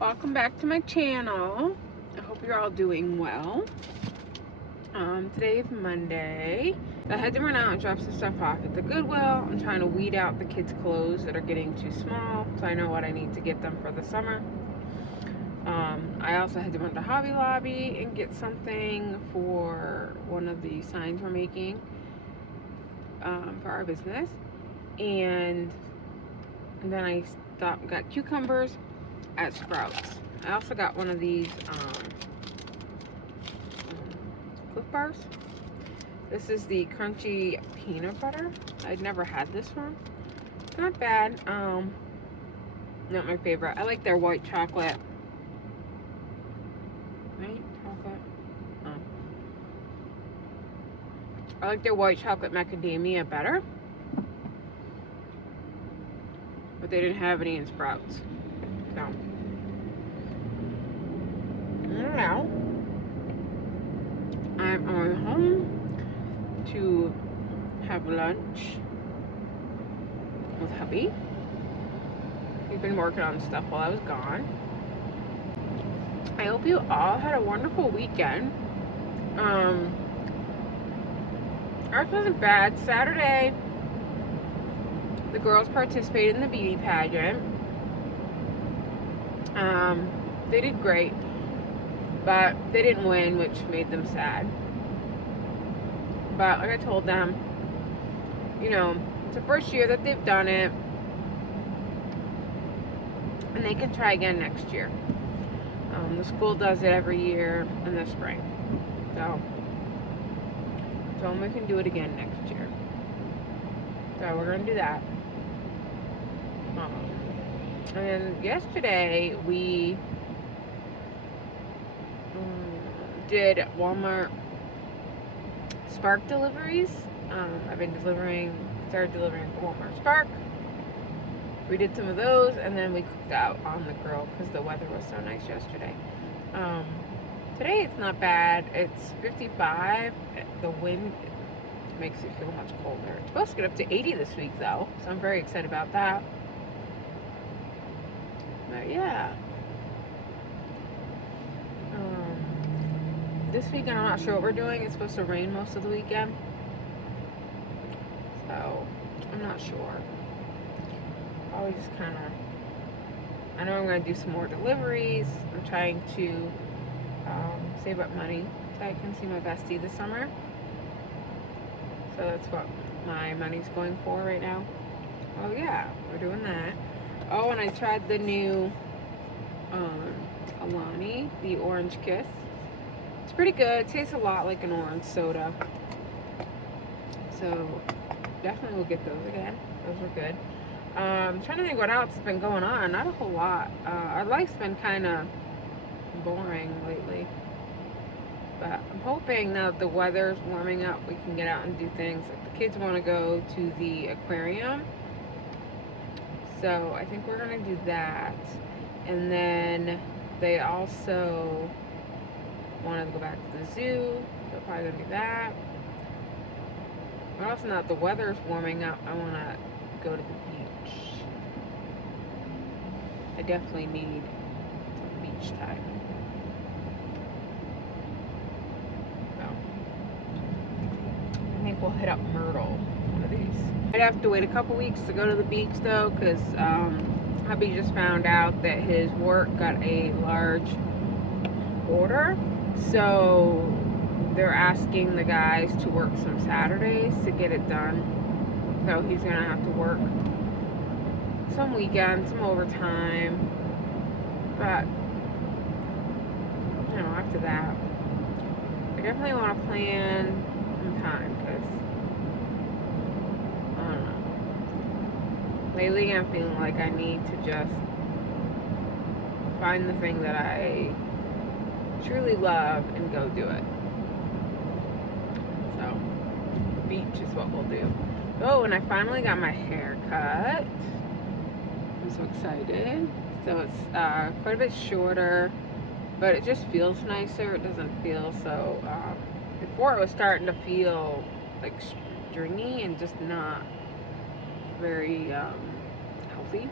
Welcome back to my channel. I hope you're all doing well. Today is Monday. I had to run out and drop some stuff off at the Goodwill. I'm trying to weed out the kids' clothes that are getting too small, so I know what I need to get them for the summer. I also had to run to Hobby Lobby and get something for one of the signs we're making for our business. And then I got cucumbers at Sprouts. I also got one of these Cliff Bars. This is the crunchy peanut butter. I'd never had this one. It's not bad. Not my favorite. I like their white chocolate. Right? Chocolate. I like their white chocolate macadamia better. But they didn't have any in Sprouts. So. Now, I'm on home to have lunch with hubby. We've been working on stuff while I was gone. I hope you all had a wonderful weekend. Ours wasn't bad. Saturday, the girls participated in the beauty pageant. They did great, but they didn't win, which made them sad. But like I told them, you know, it's the first year that they've done it, and they can try again next year. The school does it every year in the spring, so we can do it again next year. So we're gonna do that. And then yesterday we did Walmart Spark deliveries. I've been started delivering for Walmart Spark. We did some of those, and then we cooked out on the grill because the weather was so nice yesterday. Today it's not bad. It's 55. The wind makes it feel much colder. It's supposed to get up to 80 this week though, so I'm very excited about that. But yeah. This weekend I'm not sure what we're doing. It's supposed to rain most of the weekend, so I'm not sure. Always just kind of, I know I'm going to do some more deliveries. I'm trying to save up money so I can see my bestie this summer. So that's what my money's going for right now. Oh yeah, we're doing that. Oh, and I tried the new Alani, the Orange Kiss. It's pretty good. It tastes a lot like an orange soda. So definitely will get those again. Those were good. I'm trying to think what else has been going on. Not a whole lot. Our life's been kind of boring lately. But I'm hoping now that the weather's warming up, we can get out and do things. Like the kids want to go to the aquarium. So I think we're going to do that. And then they also wanted to go back to the zoo. So probably going to do that. But also now that the weather's warming up, I want to go to the beach. I definitely need some beach time. So I think we'll hit up Myrtle one of these. I'd have to wait a couple weeks to go to the beach though, because hubby just found out that his work got a large order, so they're asking the guys to work some Saturdays to get it done. So he's gonna have to work some weekends, some overtime, but you know, after that I definitely want to plan some time, because I don't know, lately I'm feeling like I need to just find the thing that I truly love and go do it. So beach is what we'll do. Oh, and I finally got my hair cut. I'm so excited. So it's quite a bit shorter, but it just feels nicer. It doesn't feel so, before it was starting to feel like stringy and just not very healthy.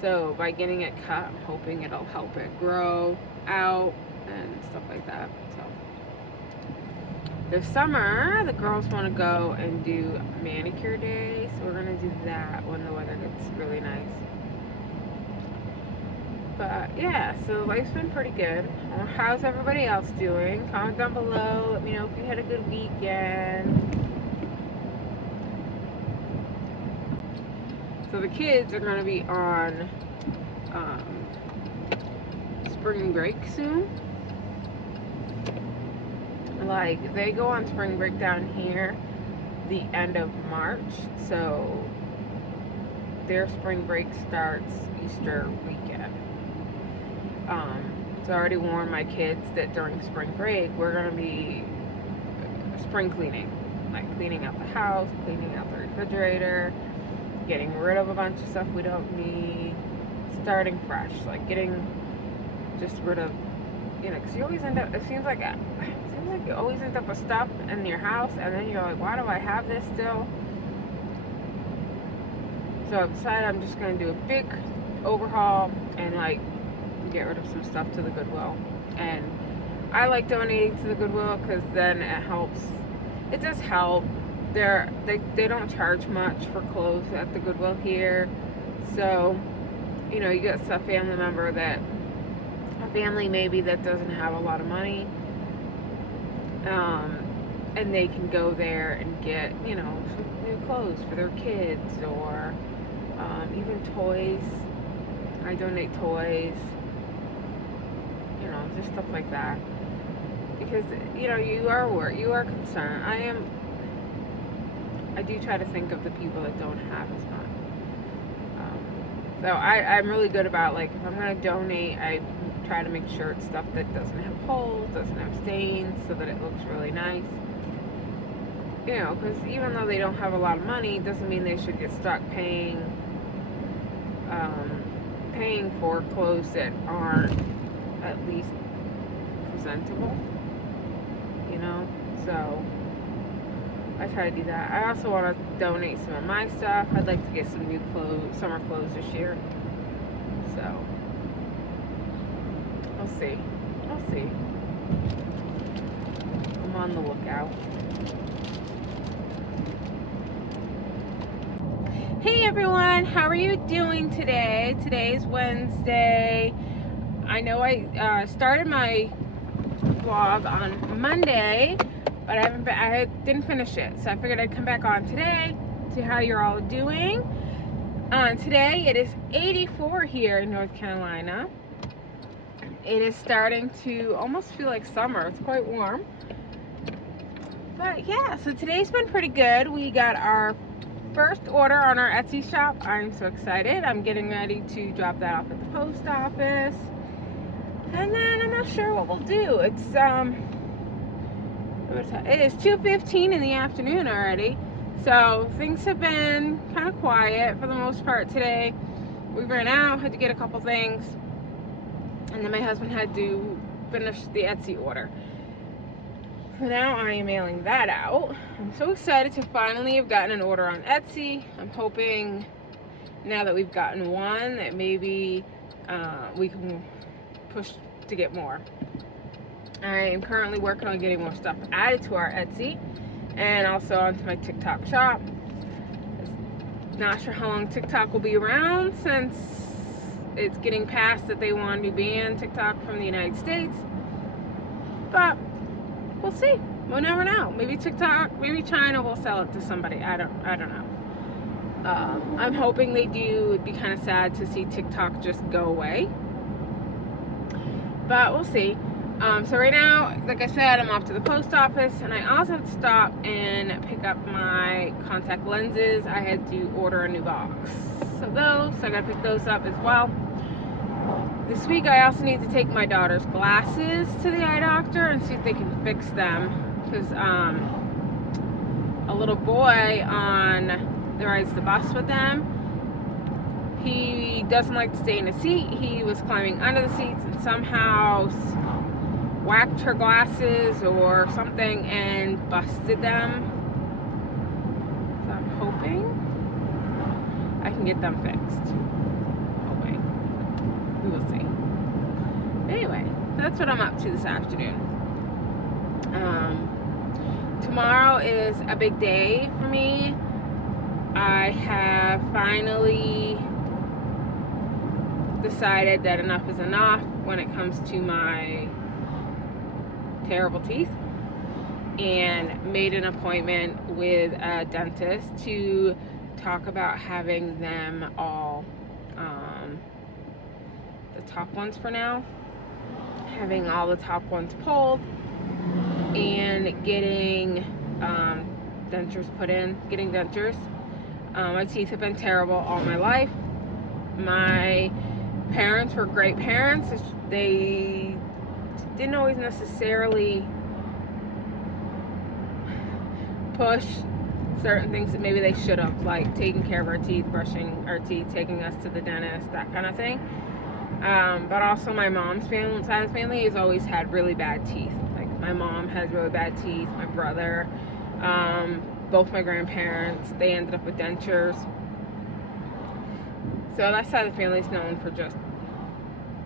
So by getting it cut, I'm hoping it'll help it grow out and stuff like that. So this summer, the girls want to go and do manicure day, so we're gonna do that when the weather gets really nice. But yeah, so life's been pretty good. How's everybody else doing? Comment down below. Let me know if you had a good weekend. So the kids are gonna be on spring break soon. Like, they go on spring break down here the end of March, so their spring break starts Easter weekend. So I already warned my kids that during spring break we're gonna be spring cleaning, like cleaning out the house, cleaning out the refrigerator, getting rid of a bunch of stuff we don't need, starting fresh, like getting just rid of, you know, because you always end up, it seems like you always end up with stuff in your house, and then you're like, why do I have this still? So I've decided I'm just going to do a big overhaul and like get rid of some stuff to the Goodwill. And I like donating to the Goodwill because then it helps. It does help. They don't charge much for clothes at the Goodwill here. So, you know, you get a family member that, a family maybe that doesn't have a lot of money, and they can go there and get, you know, some new clothes for their kids, or even toys. I donate toys, you know, just stuff like that, because, you know, you are concerned. I do try to think of the people that don't have as much. So I'm really good about, like, if I'm going to donate, I try to make sure it's stuff that doesn't have holes, doesn't have stains, so that it looks really nice. You know, because even though they don't have a lot of money, doesn't mean they should get stuck paying for clothes that aren't at least presentable, you know. So I try to do that. I also want to donate some of my stuff. I'd like to get some new clothes, summer clothes this year. So we'll see. I'm on the lookout. Hey everyone, how are you doing today? Today's Wednesday. I know I started my vlog on Monday, but I didn't finish it, so I figured I'd come back on today, see how you're all doing. Today it is 84 here in North Carolina. It is starting to almost feel like summer. It's quite warm. But yeah, so today's been pretty good. We got our first order on our Etsy shop. I'm so excited. I'm getting ready to drop that off at the post office. And then I'm not sure what we'll do. It is 2:15 in the afternoon already. So things have been kind of quiet for the most part today. We ran out, had to get a couple things. And then my husband had to finish the Etsy order. So now I am mailing that out. I'm so excited to finally have gotten an order on Etsy. I'm hoping now that we've gotten one that maybe we can push to get more. I am currently working on getting more stuff added to our Etsy and also onto my TikTok shop. Not sure how long TikTok will be around, since it's getting past that they want to ban TikTok from the United States. But we'll see. We'll never know. Maybe TikTok, maybe China will sell it to somebody. I don't know. I'm hoping they do. It'd be kind of sad to see TikTok just go away. But we'll see. So right now, like I said, I'm off to the post office, and I also have to stop and pick up my contact lenses. I had to order a new box of those, so I gotta pick those up as well. This week I also need to take my daughter's glasses to the eye doctor and see if they can fix them, because a little boy that rides the bus with them, he doesn't like to stay in a seat. He was climbing under the seats and somehow whacked her glasses or something and busted them. So I'm hoping I can get them fixed. Hoping. that's what I'm up to this afternoon. Tomorrow is a big day for me. I have finally decided that enough is enough when it comes to my terrible teeth, and made an appointment with a dentist to talk about having them all, the top ones for now, having all the top ones pulled and getting dentures put in, getting dentures. My teeth have been terrible all my life. My parents were great parents. They didn't always necessarily push certain things that maybe they should have, like taking care of our teeth, brushing our teeth, taking us to the dentist, that kind of thing. But also my mom's family, side of the family, has always had really bad teeth. Like my mom has really bad teeth, my brother, both my grandparents, they ended up with dentures. So that side of the family is known for just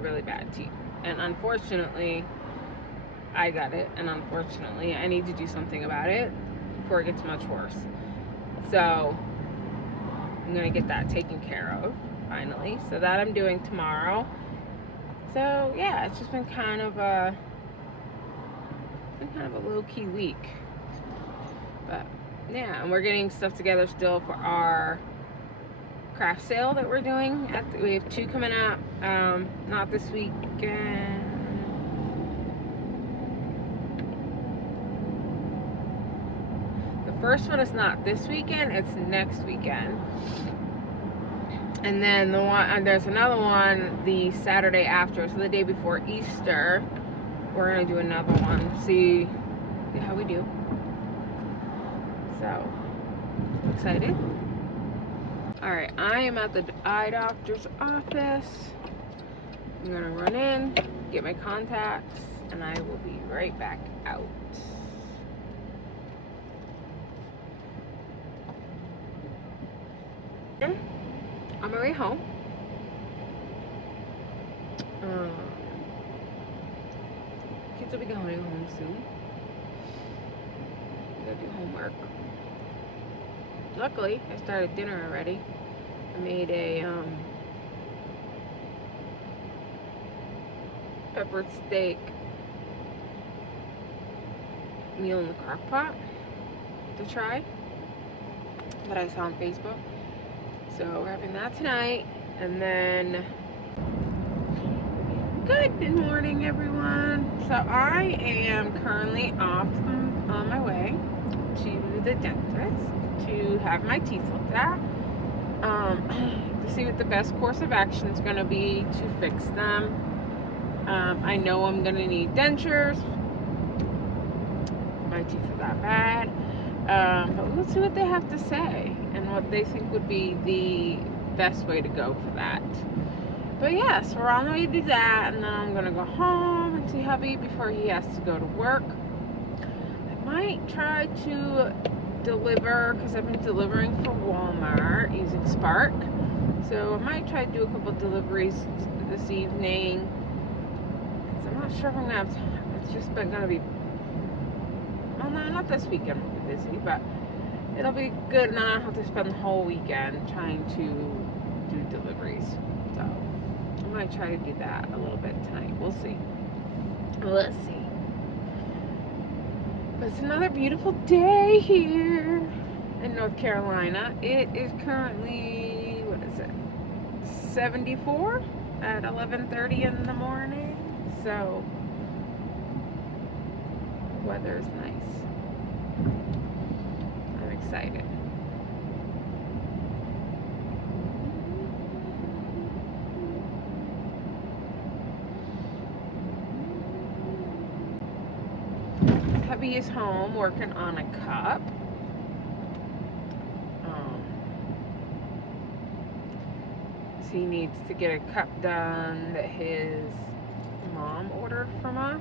really bad teeth. And unfortunately, I got it, and unfortunately, I need to do something about it before it gets much worse. So I'm gonna get that taken care of finally. So that I'm doing tomorrow. So yeah, it's just been kind of a low-key week. But yeah, and we're getting stuff together still for our craft sale that we're doing. We have 2 coming up. Not this weekend. The first one is not this weekend, it's next weekend. And then there's another one the Saturday after, so the day before Easter. We're gonna do another one, see how we do. So, excited. Alright, I am at the eye doctor's office. I'm gonna run in, get my contacts, and I will be right back out. On my way home. Kids will be going home soon. Gotta do homework. Luckily, I started dinner already. I made a peppered steak meal in the crock pot to try that I saw on Facebook. So we're having that tonight, and then good morning, everyone. So I am currently off on my way to the dentist to have my teeth looked at, to see what the best course of action is going to be to fix them. I know I'm going to need dentures. My teeth are that bad. But we'll see what they have to say and what they think would be the best way to go for that. But yes, we're on the way to do that, and then I'm going to go home and see hubby before he has to go to work. I might try to deliver, because I've been delivering for Walmart using Spark. So I might try to do a couple deliveries this evening. So I'm not sure if I'm going to have time. It's just been going to be, well, no, not this weekend, we'll be busy, but it'll be good, and then I'll have to spend the whole weekend trying to do deliveries. So I might try to do that a little bit tonight. We'll see. Let's see. But it's another beautiful day here in North Carolina. It is currently, what is it, 74 at 11:30 in the morning. So the weather is nice. I'm excited. Hubby is home working on a cup. So he needs to get a cup done that his mom ordered from us.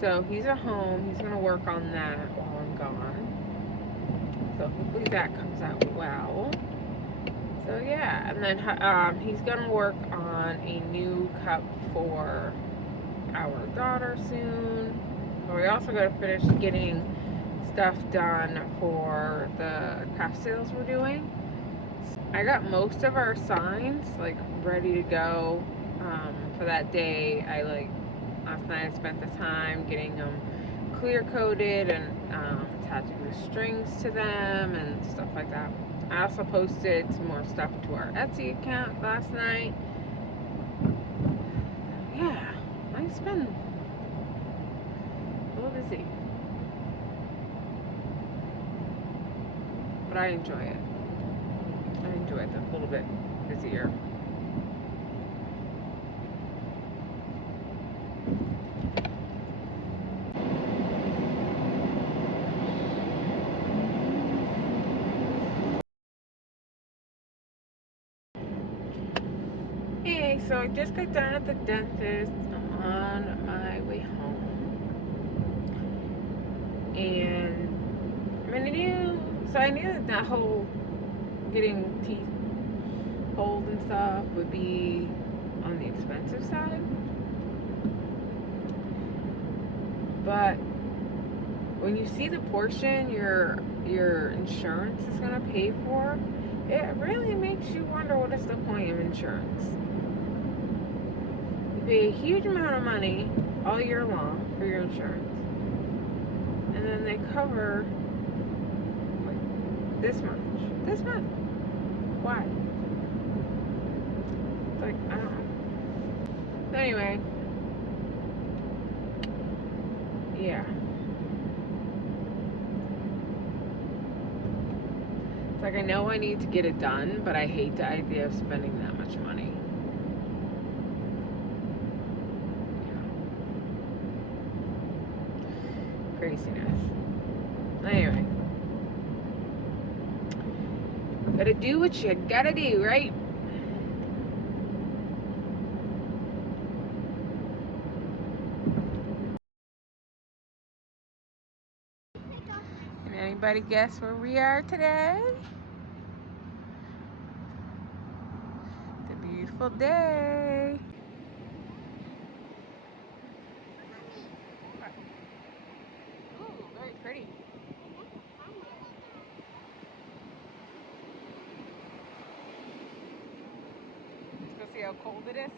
So he's at home. He's gonna work on that while I'm gone. So hopefully that comes out well. So yeah, and then he's gonna work on a new cup for our daughter soon. But we also got to finish getting stuff done for the craft sales we're doing. I got most of our signs like ready to go for that day. Last night I spent the time getting them clear coated and attaching the strings to them and stuff like that. I also posted some more stuff to our Etsy account last night. Yeah, I've been a little busy, but I enjoy it. I enjoy it a little bit busier. Hey, so I just got done at the dentist. I'm on my way home. And I knew that whole getting teeth pulled and stuff would be on the expensive side. But when you see the portion your insurance is gonna pay for, it really makes you wonder what is the point of insurance. You pay a huge amount of money all year long for your insurance, and then they cover like this much. This much. Why? It's like, I don't know. So anyway, yeah. It's like I know I need to get it done, but I hate the idea of spending that much money. Craziness. Anyway, gotta do what you gotta do, right? Can anybody guess where we are today? It's a beautiful day. Ooh, very pretty. Let's go see how cold it is.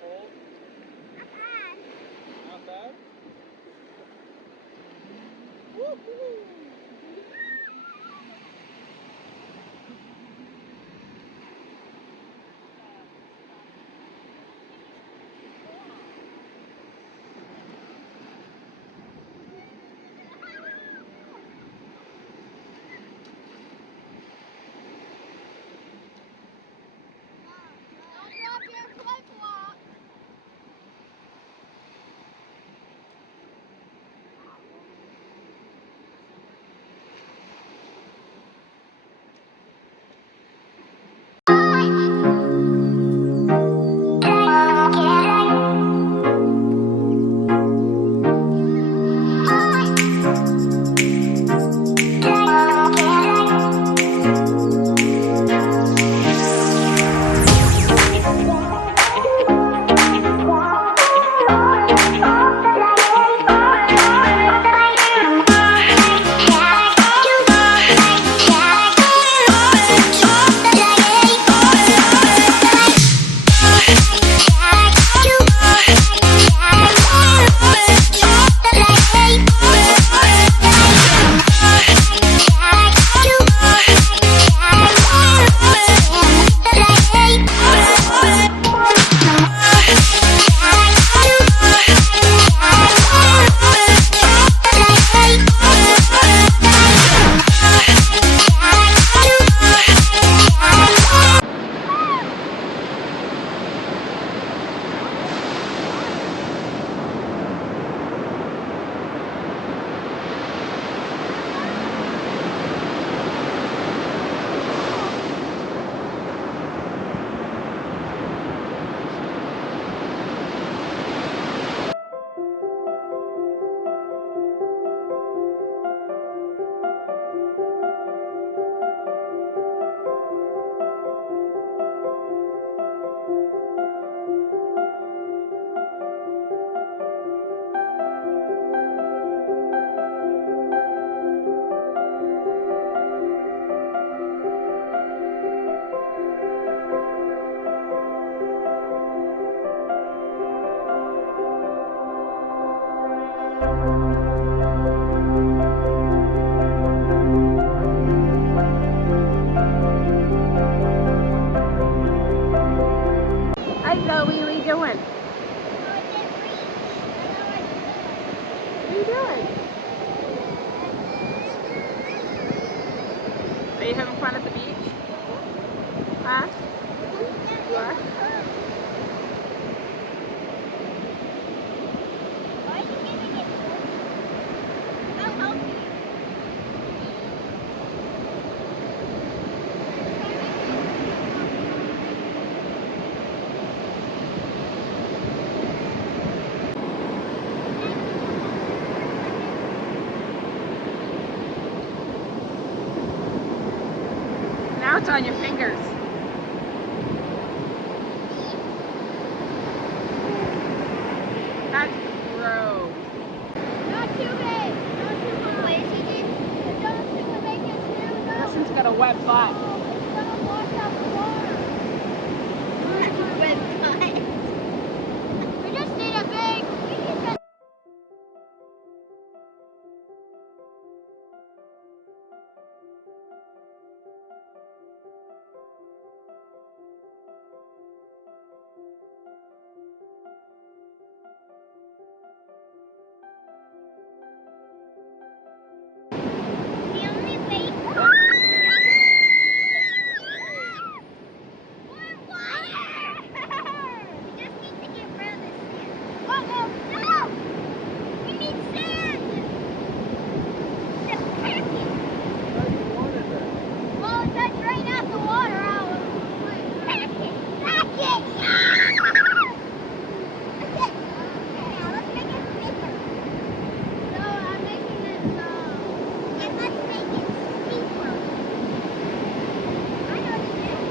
Cold? doing? Are you having fun at the beach? Huh? You are? Why are you giving it to me? I'll help you. Now it's on your fingers. That's gross. Not too big. Not too much. Don't do what they can do. No. Justin's got a wet butt. It's gonna wash out the water. Wet butt. We just need a big. We can just. The only way. More water! We just need to get rid of this sand. Uh-oh, no! We need sand! Just pack it. Well, it does drain out the water out. Pack it! Pack it! That's it. Okay, now let's make it bigger. So I'm making this, and let's make it steeper. I know you did.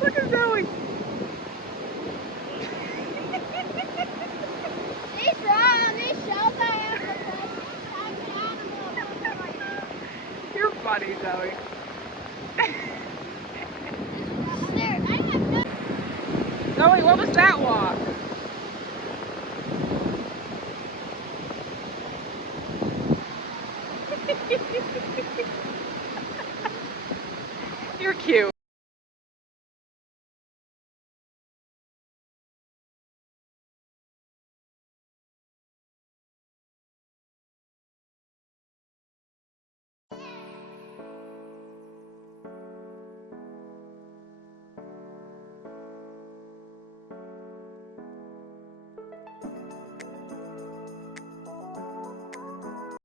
Look at Zoe. These shells I have to play. You're funny, Zoe. Zoe, what was that walk? You're cute.